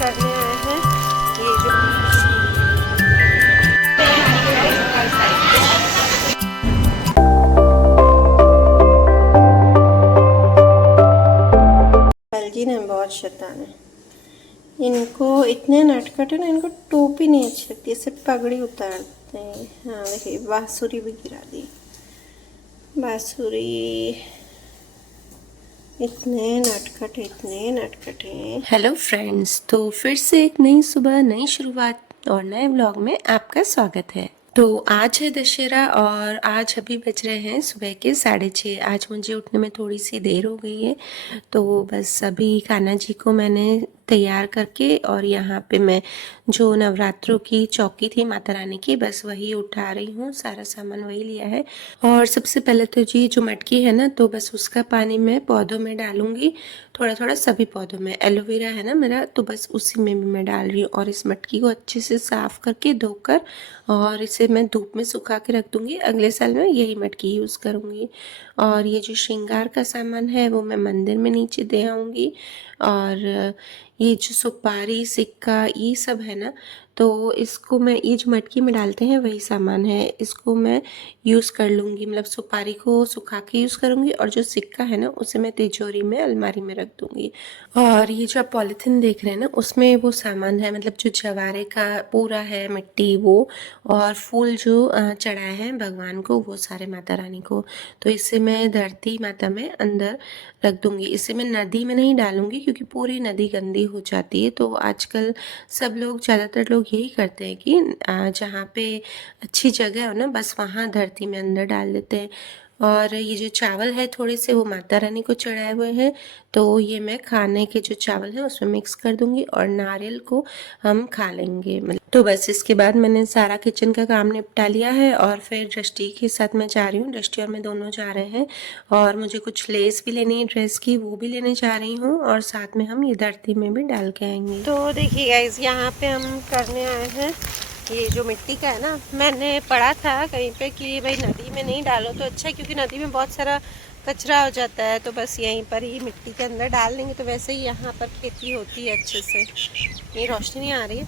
करने आए हैं ये जो बल्जिन है, बहुत शैतान है। इनको इतने नटखट है ना, इनको टोपी नहीं अच्छी लगती, इससे पगड़ी उतारते हैं। हाँ देखिए, बांसुरी भी गिरा दी। बांसुरी इतने नटखट हैं। हेलो फ्रेंड्स, तो फिर से एक नई सुबह, नई शुरुआत और नए व्लॉग में आपका स्वागत है। तो आज है दशहरा और आज अभी बज रहे हैं सुबह के 6:30। आज मुझे उठने में थोड़ी सी देर हो गई है, तो बस अभी कान्हा जी को मैंने तैयार करके और यहाँ पे मैं जो नवरात्रों की चौकी थी माता रानी की, बस वही उठा रही हूँ। सारा सामान वही लिया है। और सबसे पहले तो जी जो मटकी है ना, तो बस उसका पानी मैं पौधों में डालूंगी, थोड़ा थोड़ा सभी पौधों में। एलोवेरा है ना मेरा, तो बस उसी में भी मैं डाल रही हूँ। और इस मटकी को अच्छे से साफ करके धोकर और इसे मैं धूप में सुखा के रख दूंगी। अगले साल मैं यही मटकी यूज़ करूँगी। और ये जो श्रृंगार का सामान है वो मैं मंदिर में नीचे दे आऊँगी। और ये जो सुपारी सिक्का ये सब है ना, तो इसको मैं, ये जो मटकी में डालते हैं वही सामान है, इसको मैं यूज़ कर लूँगी। मतलब सुपारी को सुखा के यूज़ करूँगी और जो सिक्का है ना उसे मैं तिजोरी में अलमारी में रख दूँगी। और ये जो आप पॉलीथीन देख रहे हैं ना, उसमें वो सामान है, मतलब जो जवारे का पूरा है मिट्टी वो, और फूल जो चढ़ाए हैं भगवान को वो सारे माता रानी को। तो इसे मैं धरती माता में अंदर रख दूँगी। इसे मैं नदी में नहीं डालूँगी क्योंकि पूरी नदी गंदी हो जाती है। तो आजकल सब लोग, ज़्यादातर लोग यही करते हैं कि जहाँ पे अच्छी जगह हो ना, बस वहाँ धरती में अंदर डाल देते हैं। और ये जो चावल है थोड़े से वो माता रानी को चढ़ाए हुए हैं, तो ये मैं खाने के जो चावल हैं उसमें मिक्स कर दूंगी और नारियल को हम खा लेंगे। मतलब तो बस इसके बाद मैंने सारा किचन का काम निपटा लिया है और फिर दृष्टि के साथ मैं जा रही हूँ। दृष्टि और मैं दोनों जा रहे हैं और मुझे कुछ लेस भी लेनी है ड्रेस की, वो भी लेने जा रही हूँ। और साथ में हम ये धरती में भी डाल के आएंगे। तो देखिए गाइस, यहाँ पे हम करने आए हैं ये जो मिट्टी का है ना, मैंने पढ़ा था कहीं पे कि भाई नदी में नहीं डालो तो अच्छा है, क्योंकि नदी में बहुत सारा कचरा हो जाता है। तो बस यहीं पर ही मिट्टी के अंदर डाल देंगे। तो वैसे ही यहाँ पर खेती होती है अच्छे से, ये रोशनी नहीं आ रही है,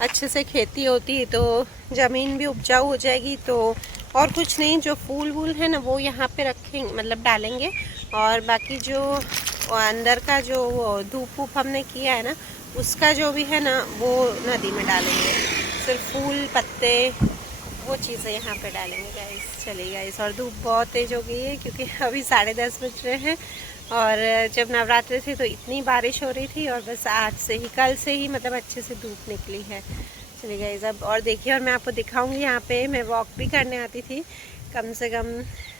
अच्छे से खेती होती है तो ज़मीन भी उपजाऊ हो जाएगी। तो और कुछ नहीं, जो फूल वूल है ना वो यहाँ पे रखेंगे, मतलब डालेंगे। और बाकी जो अंदर का जो धूप वूप हमने किया है ना, उसका जो भी है ना वो नदी में डालेंगे। सिर्फ फूल पत्ते वो चीज़ें यहाँ पे डालेंगे गाइस। चलिए गाइस, और धूप बहुत तेज़ हो गई है क्योंकि अभी 10:30 बज रहे हैं। और जब नवरात्रि थी तो इतनी बारिश हो रही थी, और बस आज से ही, कल से ही मतलब अच्छे से धूप निकली है। चलिए गाइस, अब और देखिए, और मैं आपको दिखाऊंगी। यहाँ पे मैं वॉक भी करने आती थी, कम से कम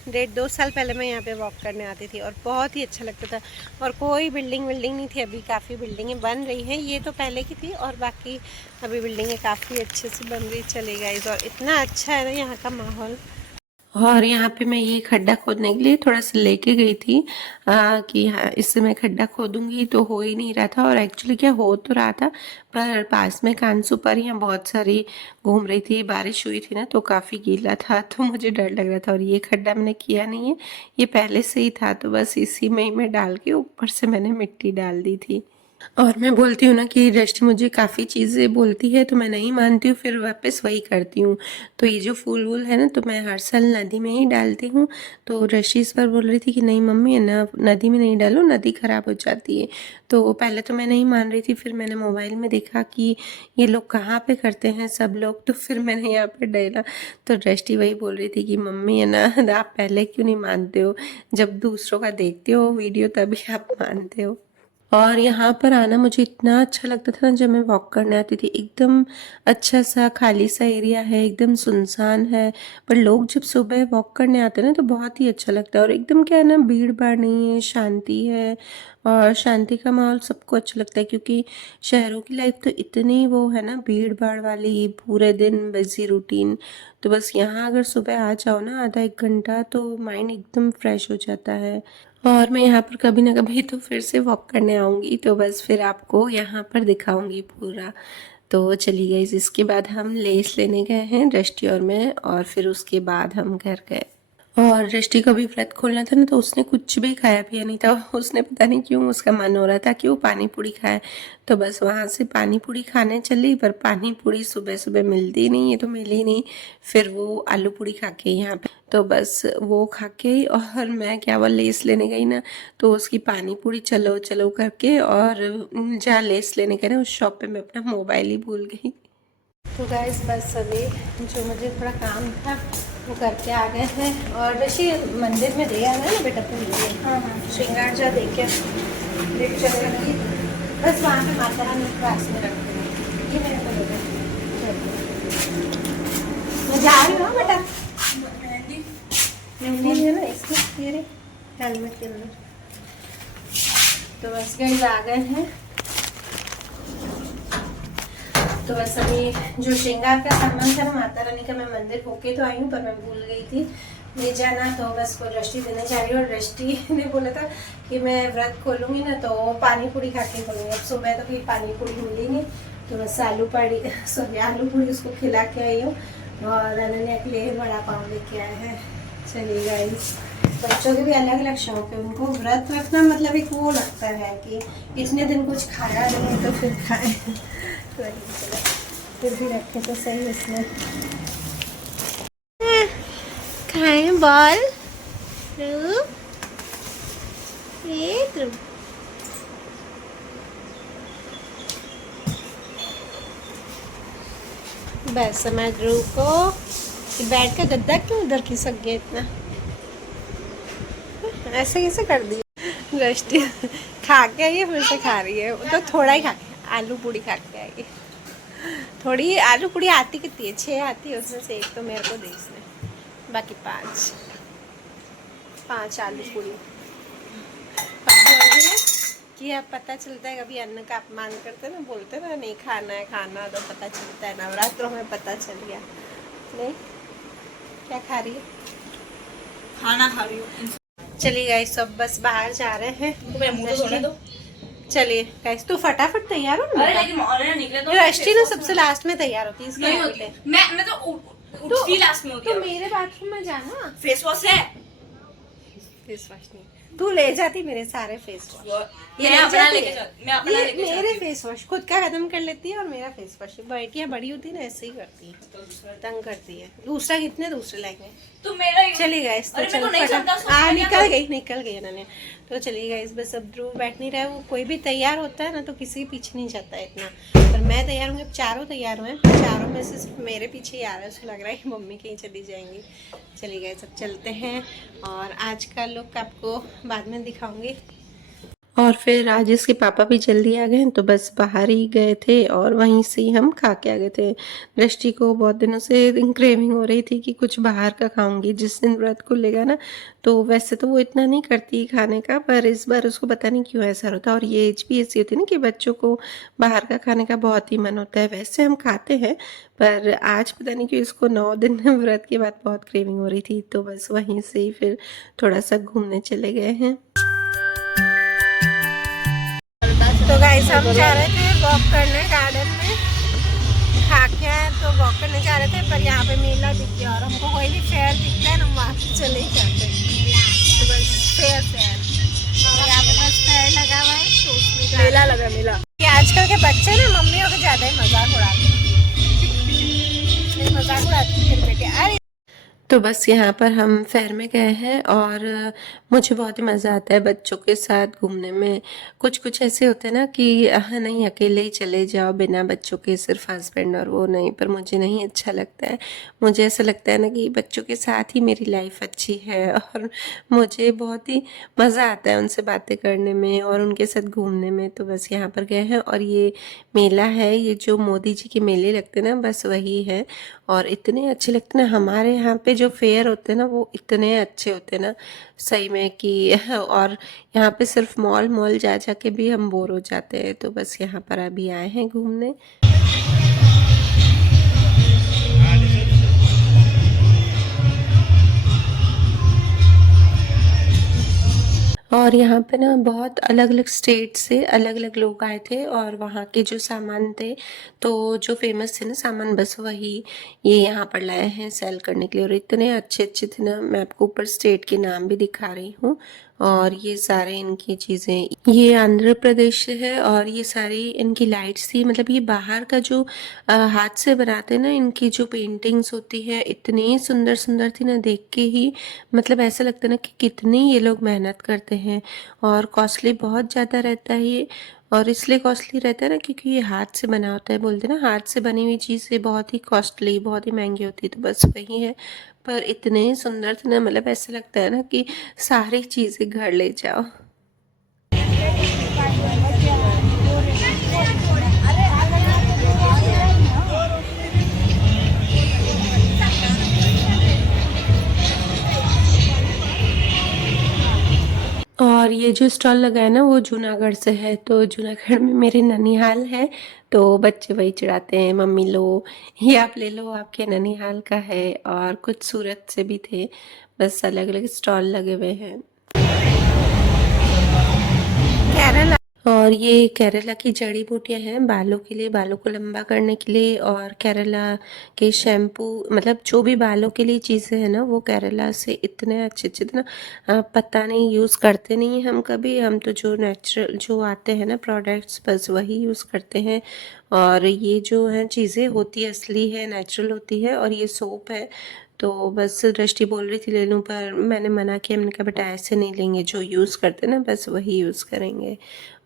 1.5-2 साल पहले मैं यहाँ पे वॉक करने आती थी और बहुत ही अच्छा लगता था। और कोई बिल्डिंग नहीं थी, अभी काफ़ी बिल्डिंगें बन रही हैं। ये तो पहले की थी और बाकी अभी बिल्डिंगें काफ़ी अच्छे से बन रही चली गई। और इतना अच्छा है ना यहाँ का माहौल। और यहाँ पे मैं ये खड्डा खोदने के लिए थोड़ा सा लेके गई थी कि हाँ इससे मैं खड्डा खोदूंगी, तो हो ही नहीं रहा था। और एक्चुअली क्या हो तो रहा था, पर पास में कानसू पर यहाँ बहुत सारी घूम रही थी, बारिश हुई थी ना तो काफ़ी गीला था, तो मुझे डर लग रहा था। और ये खड्डा मैंने किया नहीं है, ये पहले से ही था, तो बस इसी में ही मैं डाल के ऊपर से मैंने मिट्टी डाल दी थी। और मैं बोलती हूँ ना कि दृष्टि मुझे काफ़ी चीज़ें बोलती है तो मैं नहीं मानती हूँ, फिर वापस वही करती हूँ। तो ये जो फूल वूल है ना, तो मैं हर साल नदी में ही डालती हूँ। तो दृष्टि इस बार बोल रही थी कि नहीं मम्मी, है ना नदी में नहीं डालो, नदी ख़राब हो जाती है। तो पहले तो मैं नहीं मान रही थी, फिर मैंने मोबाइल में देखा कि ये लोग कहाँ पे करते हैं सब लोग, तो फिर मैंने यहाँ पर डाला। तो दृष्टि वही बोल रही थी कि मम्मी है ना, आप पहले क्यों नहीं मानते हो, जब दूसरों का देखते हो वीडियो तभी आप मानते हो। और यहाँ पर आना मुझे इतना अच्छा लगता था ना, जब मैं वॉक करने आती थी। एकदम अच्छा सा खाली सा एरिया है, एकदम सुनसान है, पर लोग जब सुबह वॉक करने आते हैं ना तो बहुत ही अच्छा लगता है। और एकदम क्या है ना, भीड़ भाड़ नहीं है, शांति है, और शांति का माहौल सबको अच्छा लगता है। क्योंकि शहरों की लाइफ तो इतनी वो है ना, भीड़ भाड़ वाली, पूरे दिन बिजी रूटीन। तो बस यहाँ अगर सुबह आ जाओ ना आधा एक घंटा, तो माइंड एकदम फ्रेश हो जाता है। और मैं यहाँ पर कभी ना कभी तो फिर से वॉक करने आऊँगी, तो बस फिर आपको यहाँ पर दिखाऊंगी पूरा। तो चलिए गाइस, इसके बाद हम लेस लेने गए हैं दृष्टि और मैं, और फिर उसके बाद हम घर गए। और दृष्टि को भी व्रत खोलना था ना, तो उसने कुछ भी खाया पिया नहीं था। उसने पता नहीं क्यों उसका मन हो रहा था कि वो पानी पूरी खाए, तो बस वहाँ से पानी पूरी खाने चली। पर पानी पूरी सुबह सुबह मिलती नहीं है, तो मिली नहीं। फिर वो आलू पूरी खा के यहाँ पे, तो बस वो खा के, और मैं क्या वो लेस लेने गई ना, तो उसकी पानी पूरी चलो चलो करके, और जहाँ लेस लेने गए ना उस शॉप पे मैं अपना मोबाइल ही भूल गई। तो गाइस बस अभी जो मुझे थोड़ा काम था वो करके आ गए हैं। और ऋषि मंदिर में दे आना है ना बेटा तुम लिए। हाँ श्रृंगार जा दे के लेट चले रखी, बस वहाँ पे माता रानी के पास में रख देना। ये मेरे को बेटा मैं जा रही हूँ बेटा, मेहंदी है ना इसमें तेरे हेलमेट के अंदर। तो बस गाइस आ गए हैं। तो बस अभी जो श्रृंगार का सामान था माता रानी का, मैं मंदिर होके तो आई हूँ पर मैं भूल गई थी ले जाना। तो बस वो दृष्टि देने जा रही हूँ। और दृष्टि ने बोला था कि मैं व्रत खोलूँगी ना तो पानी पूरी खा के खोलूँगी। अब सुबह तो कोई पानी पूरी मिली नहीं, तो बस आलू पूरी उसको खिला के आई हूँ। और अनन्या के लिए बड़ा पाव लेके आया है। चलिए गाइस, बच्चों के भी अलग अलग शौक है। उनको व्रत रखना मतलब एक वो लगता है कि इतने दिन कुछ खाया नहीं तो फिर खाएं। तो चलो फिर भी रखे तो सही इसमें खाएं बॉल। बस मैं ध्रुव को बेड का गद्दा क्यों उधर खिसक गया इतना, ऐसे कैसे कर दिया। दृष्टि खा के आई है, फिर से खा रही है। वो तो थोड़ा ही खा के, आलू पूड़ी खा के आई है। थोड़ी आलू पूड़ी आती कितनी है, 6 आती है, उसमें से एक तो मेरे को दी इसने, बाकी 5 आलू पूड़ी कि अब पता चलता है। कभी अन्न का अपमान करते ना, बोलते ना नहीं खाना है, खाना तो पता चलता है। नवरात्रों में पता चल गया। नहीं क्या खा रही है? खाना खा रही हूँ। चलिए गाइस सब बस बाहर जा रहे हैं। मेरा मुंह तो धोने दो। चलिए गाइस तू फटाफट तैयार हो ना। अरे लेकिन ऑनलाइन निकले तो दृष्टि ना सबसे लास्ट में तैयार होती है, इसका नहीं होती। मैं तो उठती लास्ट में होती तो है। मेरे बाथरूम में जाना। फेस वॉश है, फेस वॉश नहीं, तू ले जाती मेरे सारे फेस वॉश। ये मैं अपना लेके जाती, मैं अपना ये लेके मेरे जाती। फेस वॉश खुद का खत्म कर लेती है और मेरा फेस वॉश बेटियां बड़ी होती है ना ऐसे ही करती है, तंग करती है। दूसरा कितने दूसरे लाएंगे। तो मेरा चलिए गाइस तो अरे मेरे को नहीं चलो चलता, फटा निकल गई इन्होंने। तो चलिए गाइस बस अब ध्रुव बैठ नहीं रहा है। वो कोई भी तैयार होता है ना तो किसी के पीछे नहीं जाता है इतना, पर मैं तैयार हूँ। अब चारों तैयार हुए, चारों में से सिर्फ मेरे पीछे ही आ रहा है। उसको लग रहा है कि मम्मी कहीं चली जाएंगी। चलिए गाइस अब चलते हैं और आज का लुक आपको बाद में दिखाऊंगी। और फिर आज इसके पापा भी जल्दी आ गए, तो बस बाहर ही गए थे और वहीं से ही हम खा के आ गए थे। दृष्टि को बहुत दिनों से क्रेविंग हो रही थी कि कुछ बाहर का खाऊंगी। जिस दिन व्रत खुलेगा ना, तो वैसे तो वो इतना नहीं करती खाने का, पर इस बार उसको पता नहीं क्यों ऐसा होता है। और ये एज भी ऐसी होती है ना कि बच्चों को बाहर का खाने का बहुत ही मन होता है। वैसे हम खाते हैं, पर आज पता नहीं क्यों इसको 9 दिन व्रत के बाद बहुत क्रेविंग हो रही थी। तो बस वहीं से ही फिर थोड़ा सा घूमने चले गए हैं। तो गाइस हम जा रहे थे वॉक करने गार्डन में, खा के आए तो वॉक करने जा रहे थे, पर यहाँ पे मेला दिख गया और हमको कोई भी फेयर दिखता है ना हम वहाँ पे चले ही जाते हैं। तो बस फेयर और यहाँ पे बस फेयर लगा हुआ है, तो उसमें मेला लगा मेला। कि आजकल के बच्चे ना मम्मियों के ज़्यादा ही मजाक उड़ाते हैं, मजाक उड़ाती है बेटे। अरे तो बस यहाँ पर हम फेयर में गए हैं और मुझे बहुत ही मज़ा आता है बच्चों के साथ घूमने में। कुछ ऐसे होते हैं ना कि नहीं अकेले ही चले जाओ बिना बच्चों के, सिर्फ हस्बैंड और वो नहीं, पर मुझे नहीं अच्छा लगता है। मुझे ऐसा लगता है ना कि बच्चों के साथ ही मेरी लाइफ अच्छी है और मुझे बहुत ही मज़ा आता है उनसे बातें करने में और उनके साथ घूमने में। तो बस यहाँ पर गए हैं और ये मेला है, ये जो मोदी जी के मेले लगते हैं ना, बस वही है। और इतने अच्छे लगते हैं ना, हमारे यहाँ पे जो फेयर होते हैं ना वो इतने अच्छे होते हैं ना सही में कि और यहाँ पे सिर्फ मॉल जा के भी हम बोर हो जाते हैं। तो बस यहाँ पर अभी आए हैं घूमने। और यहाँ पे ना बहुत अलग अलग स्टेट से अलग अलग लोग आए थे और वहाँ के जो सामान थे, तो जो फेमस थे ना सामान, बस वही ये यहाँ पर लाए हैं सेल करने के लिए। और इतने अच्छे अच्छे थे ना, मैं आपको ऊपर स्टेट के नाम भी दिखा रही हूँ। और ये सारे इनकी चीज़ें, ये आंध्र प्रदेश से है और ये सारी इनकी लाइट्स थी। मतलब ये बाहर का जो हाथ से बनाते हैं ना, इनकी जो पेंटिंग्स होती है इतनी सुंदर सुंदर थी ना, देख के ही मतलब ऐसा लगता है ना कि कितनी ये लोग मेहनत करते हैं। और कॉस्टली बहुत ज़्यादा रहता है ये, और इसलिए कॉस्टली रहता है ना क्योंकि ये हाथ से बना होता है। बोलते हैं ना हाथ से बनी हुई चीज़ बहुत ही कॉस्टली, बहुत ही महंगी होती है, तो बस वही है। पर इतने सुंदर थे ना, मतलब ऐसा लगता है ना कि सारी चीज़ें घर ले जाओ। और ये जो स्टॉल लगा है ना वो जूनागढ़ से है, तो जूनागढ़ में मेरे ननिहाल है, तो बच्चे वही चिढ़ाते हैं, मम्मी लो ये आप ले लो, आपके ननिहाल का है। और कुछ सूरत से भी थे, बस अलग अलग स्टॉल लगे हुए हैं। केरला, और ये केरला की जड़ी बूटियां हैं बालों के लिए, बालों को लंबा करने के लिए। और केरला के शैम्पू, मतलब जो भी बालों के लिए चीज़ें हैं ना वो केरला से इतने अच्छे अच्छे थे ना, पता नहीं, यूज़ करते नहीं हम कभी, हम तो जो नेचुरल जो आते हैं ना प्रोडक्ट्स बस वही यूज़ करते हैं। और ये जो है चीज़ें होती है असली है, नेचुरल होती है। और ये सोप है, तो बस दृष्टि बोल रही थी ले लूँ, पर मैंने मना किया। मैंने कहा बेटा ऐसे नहीं लेंगे, जो यूज़ करते ना बस वही यूज़ करेंगे।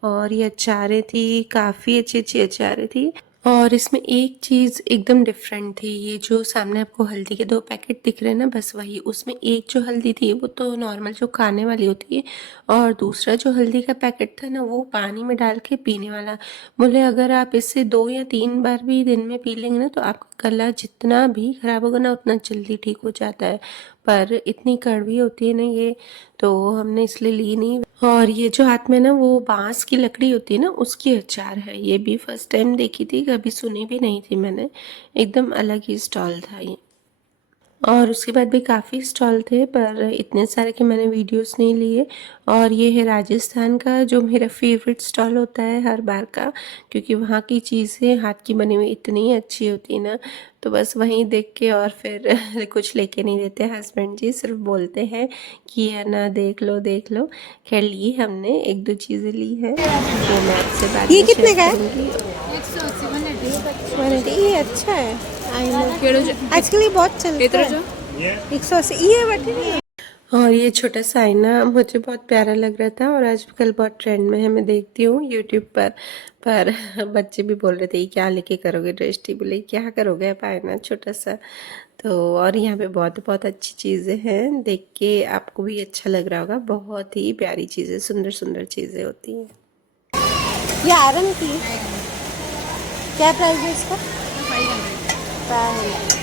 और ये अचारें थी, काफ़ी अच्छी अच्छी अचारें थी। और इसमें एक चीज़ एकदम डिफरेंट थी, ये जो सामने आपको हल्दी के 2 पैकेट दिख रहे हैं ना, बस वही। उसमें एक जो हल्दी थी वो तो नॉर्मल जो खाने वाली होती है, और दूसरा जो हल्दी का पैकेट था ना वो पानी में डाल के पीने वाला। बोले अगर आप इससे 2 या 3 बार भी दिन में पी लेंगे ना, तो आपका गला जितना भी खराब होगा ना उतना जल्दी ठीक हो जाता है। पर इतनी कड़वी होती है ना ये, तो हमने इसलिए ली नहीं। और ये जो हाथ में ना वो बांस की लकड़ी होती है ना उसकी अचार है, ये भी फर्स्ट टाइम देखी थी, कभी सुनी भी नहीं थी मैंने। एकदम अलग ही स्टॉल था ये। और उसके बाद भी काफ़ी स्टॉल थे, पर इतने सारे कि मैंने वीडियोस नहीं लिए। और ये है राजस्थान का, जो मेरा फेवरेट स्टॉल होता है हर बार का, क्योंकि वहाँ की चीज़ें हाथ की बनी हुई इतनी अच्छी होती है ना, तो बस वहीं देख के और फिर कुछ लेके नहीं देते हस्बैंड जी, सिर्फ बोलते हैं कि है ना देख लो देख लो। खैर ली हमने, 1-2 चीज़ें ली हैं, वो मैं आपसे बाद ये में कितने का शेयर है? करूँगी। 180, ये अच्छा है। आई नो आजकल ये बहुत चलता है। 180 ये बटे नहीं। और ये छोटा सा आईना मुझे बहुत प्यारा लग रहा था, और आजकल बहुत ट्रेंड में है, मैं देखती हूँ यूट्यूब पर बच्चे भी बोल रहे थे क्या लेके करोगे दृष्टि, बोले क्या करोगे आप आईना छोटा सा। तो और यहाँ पे बहुत बहुत अच्छी चीज़ें हैं, देख के आपको भी अच्छा लग रहा होगा, बहुत ही प्यारी चीज़ें, सुंदर सुंदर चीज़ें होती हैं। ये आयरन की क्या प्राइस है इसका? 500।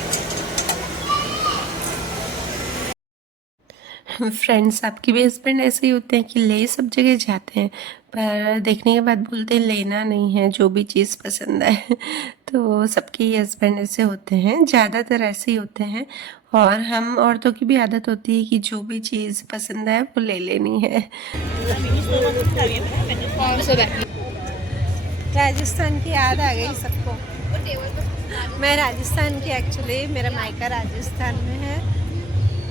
फ्रेंड्स, आपके भी हस्बैंड ऐसे ही होते हैं कि ले सब जगह जाते हैं, पर देखने के बाद बोलते हैं लेना नहीं है, जो भी चीज़ पसंद है। तो सबके ही हस्बैंड ऐसे होते हैं, ज़्यादातर ऐसे ही होते हैं। और हम औरतों की भी आदत होती है कि जो भी चीज़ पसंद है वो ले लेनी है। राजस्थान की याद आ गई सबको। मैं राजस्थान की, एक्चुअली मेरा मायका राजस्थान में है,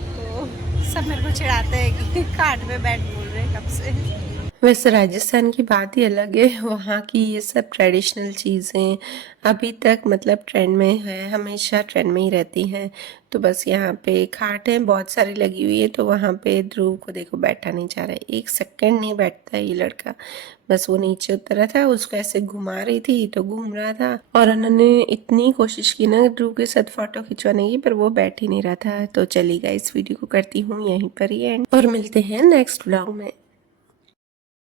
तो सब मेरे को चिढ़ाते हैं कि काट में बैठ बोल रहे हैं कब से। वैसे राजस्थान की बात ही अलग है, वहाँ की ये सब ट्रेडिशनल चीज़ें अभी तक मतलब ट्रेंड में है, हमेशा ट्रेंड में ही रहती हैं। तो बस यहाँ पे खाटें बहुत सारी लगी हुई है, तो वहाँ पे ध्रुव को देखो बैठा नहीं जा रहा है, 1 सेकंड नहीं बैठता है ये लड़का। बस वो नीचे उतरा था, उसको ऐसे घुमा रही थी तो घूम रहा था, और उन्होंने इतनी कोशिश की ना ध्रुव के साथ फोटो खिंचवाने की, पर वो बैठ ही नहीं रहा था। तो चलिएगा, इस वीडियो को करती हूँ यहीं पर ही एंड, और मिलते हैं नेक्स्ट व्लॉग में।